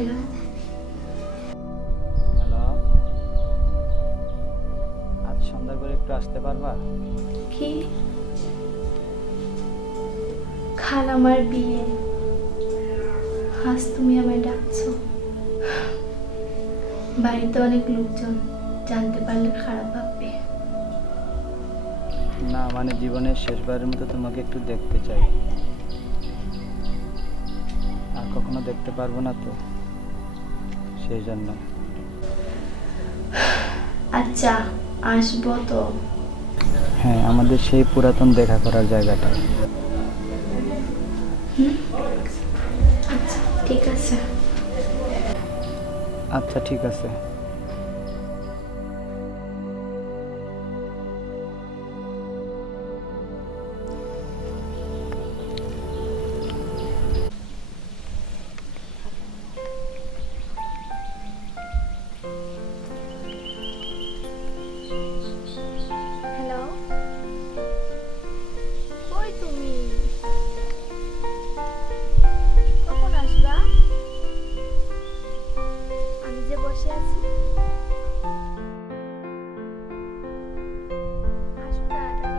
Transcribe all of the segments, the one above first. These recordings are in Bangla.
হ্যালো হ্যালো, আজ সন্ধ্যার পরে একটু আসতে পারবা? কি খালামার বিয়ে, আজ তুমি আমায় ডাকছো? বাড়িতে অনেক লোকজন, জানতে পারলে খারাপ ভাববে। না, মানে জীবনের শেষবারের মতো তোমাকে একটু দেখতে চাই। আর কখনো দেখতে পারবো না তো, সেই জন্য। আচ্ছা, আসবো তো। হ্যাঁ, আমাদের সেই পুরাতন দেখা করার জায়গাটা। আচ্ছা ঠিক আছে। আচ্ছা ঠিক আছে। হ্যালো, কই তুমি? কখন আসবা? আমি যে বসে আছি। আসো তাড়াতাড়ি।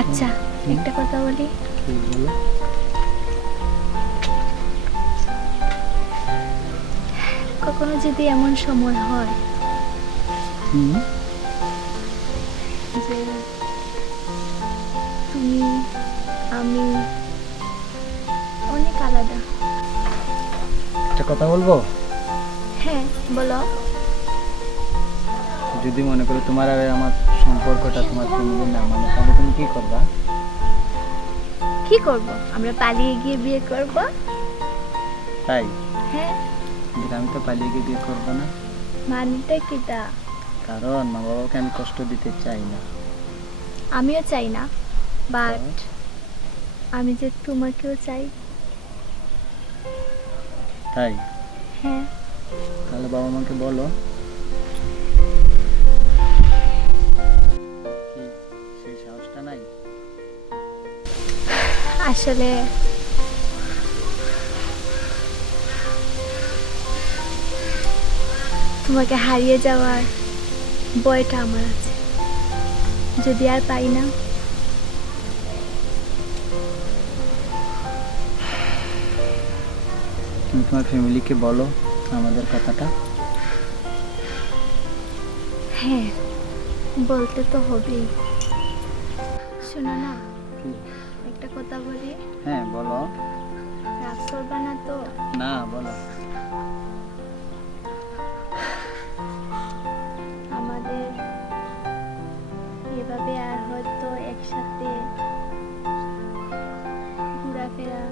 আচ্ছা, একটা কথা বলি। বলো। কখনো যদি এমন সময় হয় যে তুমি আমি অনেক আলাদা। একটা কথা বলবো? হ্যাঁ বলো। যদি মনে করো তোমার আর আমার সম্পর্কটা তোমার ফ্যামিলির না মানে, তাহলে তুমি কি করবা? কি করব? আমরা পালিয়ে গিয়ে বিয়ে করব। তাই? হ্যাঁ। কিন্তু আমি তো পালিয়ে গিয়ে বিয়ে করবো না। মানেটা কিটা? কারণ মা বাবাকে আমি কষ্ট দিতে চাই না। আমিও চাই না, বাট আমি যে তোমাকেও চাই। তাই? হ্যাঁ। তাহলে বাবা মাকে বলো। কি সেই সাহসটা নাই? আসলে তোমাকে হারিয়ে যাওয়ার ভয়টা আমার আছে, যদি আর পাই না। তুমি তোমার ফ্যামিলিকে বলো আমাদের কথাটা। হ্যাঁ, বলতে তো হবেই। শোনো না, কি? একটা কথা বলি। হ্যাঁ বলো। রাগ করবা না তো? না, বলো। আমাদের এভাবে আর হয়তো একসাথে ঘোরাফেরা,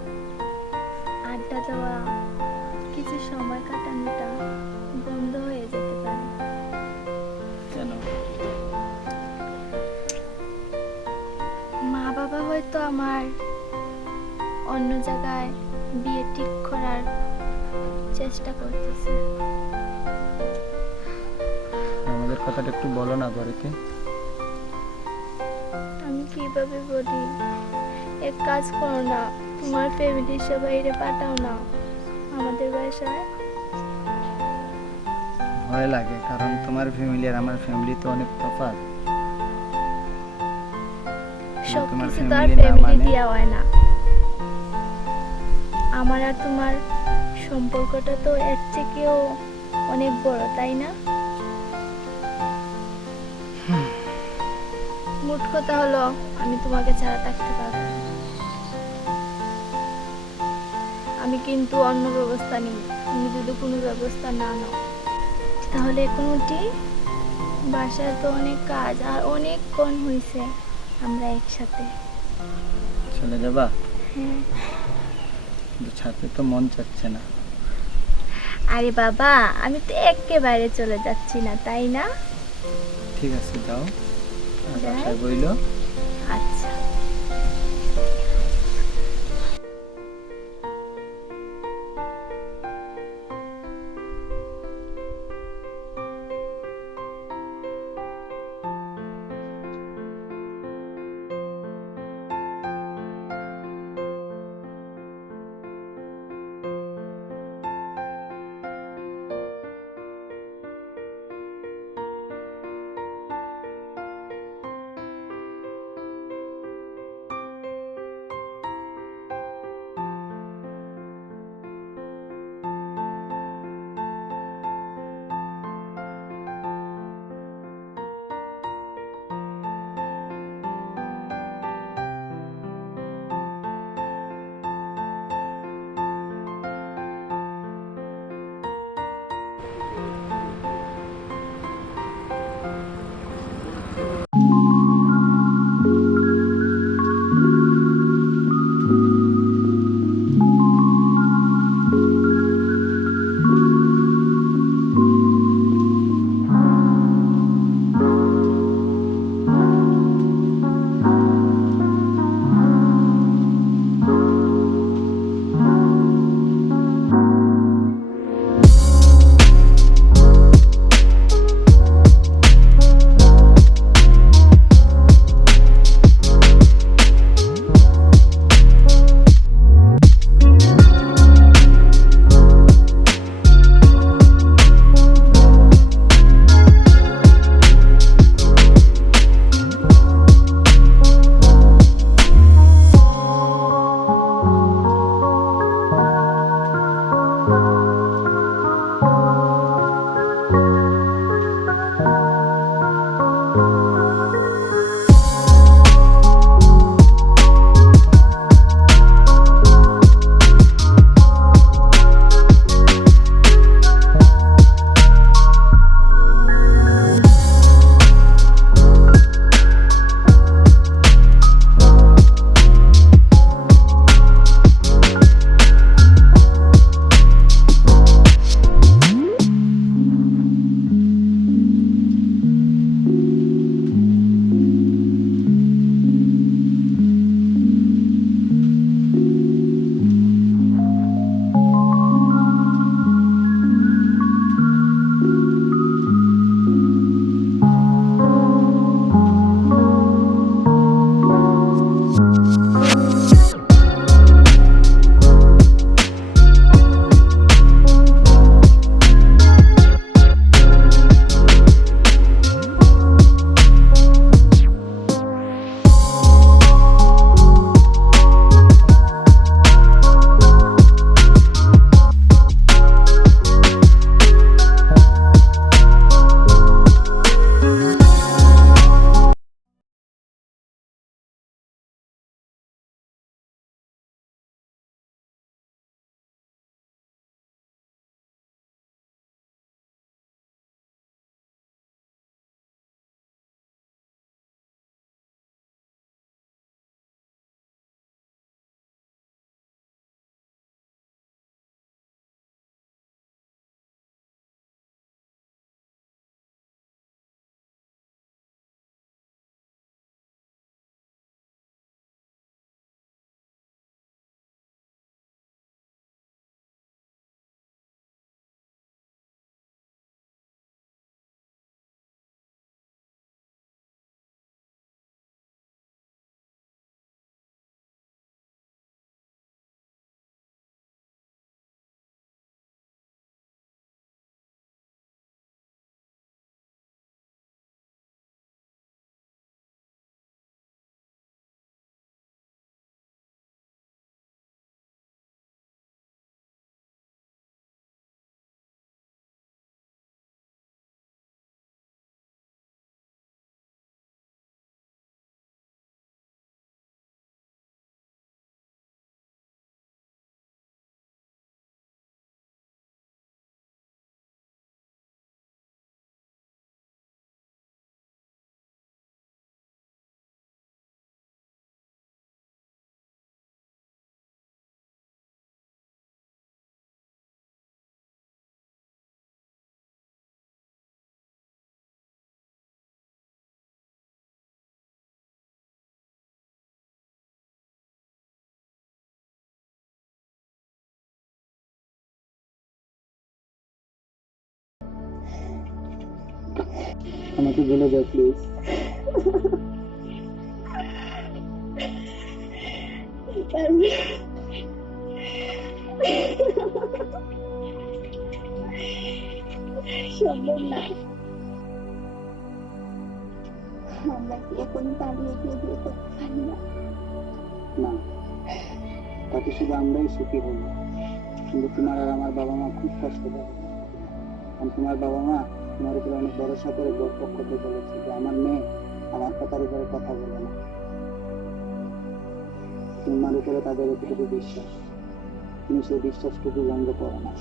আড্ডা দেওয়া, কিছু সময় কাটানোটা বন্ধ হয়ে যেতে পারে। কেন? মা বাবা হয়তো আমার অন্য জায়গায় বিয়ে ঠিক করার চেষ্টা করতেছে। আমাদের কথাটা একটু বলো না ঘরেতে। আমি কিভাবে বলি? এক কাজ করো না, তোমার ফ্যামিলির সবাই পাঠাও না আমাদের বাসায়। ভয় লাগে, কারণ তোমার ফ্যামিলি আর আমার ফ্যামিলি তো অনেক তফাৎ। সব তোমার কিছু তো আর family না ফ্যামিলি মানে? দিয়া হয় না। আমার আর তোমার সম্পর্কটা তো এর থেকেও অনেক বড়, তাই না? মোট কথা হলো আমি তোমাকে ছাড়া থাকতে পারবো না। আমি কিন্তু অন্য ব্যবস্থা নিই। তুমি যদি কোনো ব্যবস্থা না নাও তাহলে এখন উঠি। বাসায় তো অনেক কাজ আর অনেকক্ষণ হয়েছে আমরা একসাথে। চলে যাবা? হ্যাঁ। কিন্তু ছাড়তে তো মন চাচ্ছে না। আরে বাবা, আমি তো একেবারে চলে যাচ্ছি না, তাই না? ঠিক আছে, যাও। আর যাই? বাসায় বইলো। আচ্ছা। আমাকে ভুলে যাও প্লিজ। সম্ভব না। আমরা কি এখন পালিয়ে গিয়ে বিয়ে করতে পারি না? না, তাতে শুধু আমরাই সুখী হব, কিন্তু তোমার আর আমার বাবা মা খুব কষ্ট পাবে। কারণ তোমার বাবা মা তোমার উপরে অনেক ভরসা করে বরপক্ষ করতে বলেছে যে আমার মেয়ে আমার কথার উপরে কথা বলে না। তোমার উপরে তাদের এতটুকু বিশ্বাস, তুমি সেই বিশ্বাসটুকু ভঙ্গ করো না।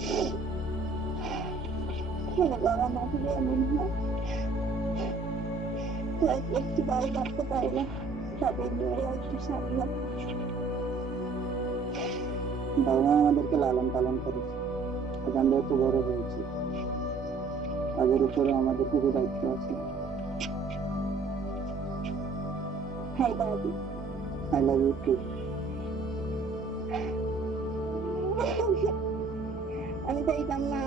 বাবা মা যদি এমন হয় তো একটি বাড়ি থাকতে পারে না, তাদের মেয়েরা একটু সামনে। বাবা মা আমাদেরকে লালন পালন করেছে, আজ আমরা একটু বড় হয়েছি, তাদের উপরে আমাদের কিছু দায়িত্ব আছে। হাই দাদি, আই লাভ ইউ টু। আমি চাইতাম না।